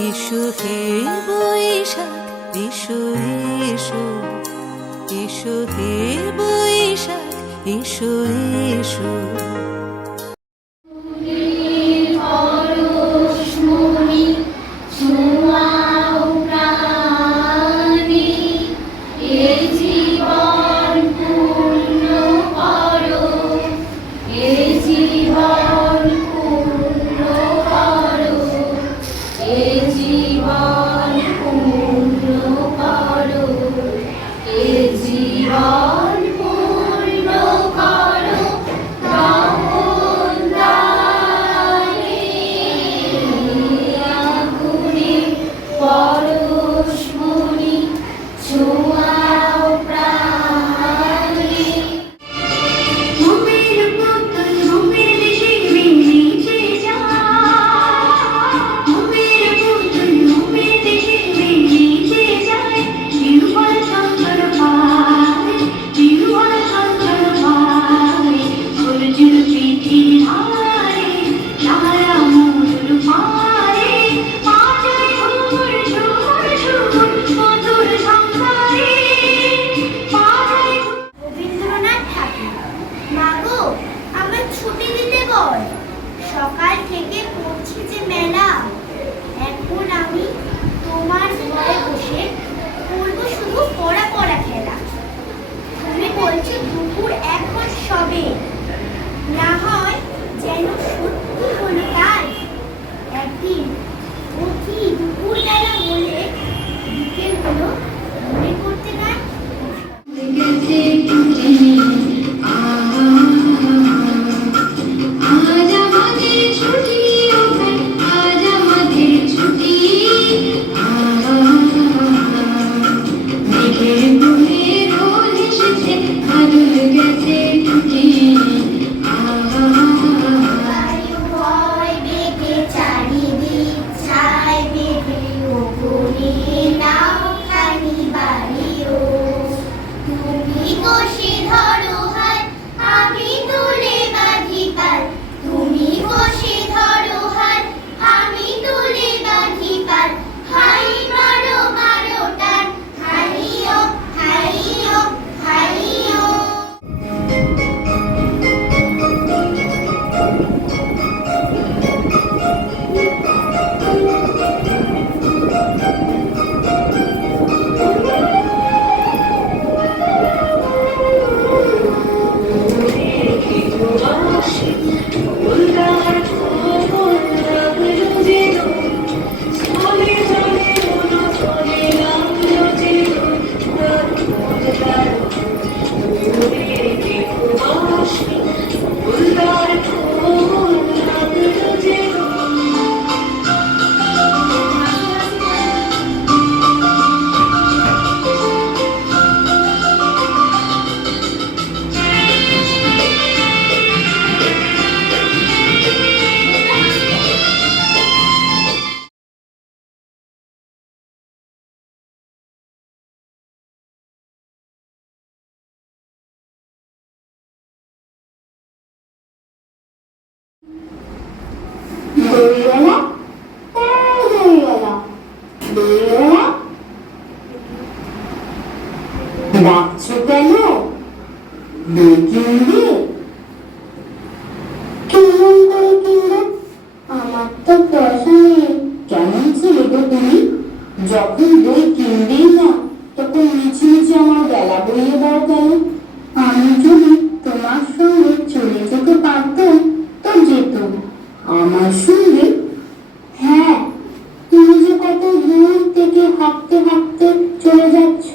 এসো হে বৈশাখ, এসো এসো, এসো হে বৈশাখ, এসো এসো। সকাল থেকে পড়ছি যে মেলা, এখন আমি তোমার ঘরে বসে করবো শুধু পড়া পড়া খেলা। তুমি বলছো দুপুর এখন সবে, না হয় যেন সত্যি হলো তাই। একদিন ও কি দুপুর বেলা বলে বিকেল হলো মনে করতে নাই। ডাকছো কেন? দই কিনবে? কেমন দই কিনবে? আমার তো পয়সা নেই। কেমন ছেলে গো তুমি? যখন দই কিনবেই না তখন মিছে মিছে আমার বেলা বইয়ে দাও কেন? আমি যদি তোমার সঙ্গে চলে যেতে পারতাম তো যেতাম। আমার সঙ্গে? হ্যাঁ, তুমি যে কত দূর থেকে হাঁটতে হাঁটতে চলে যাচ্ছ।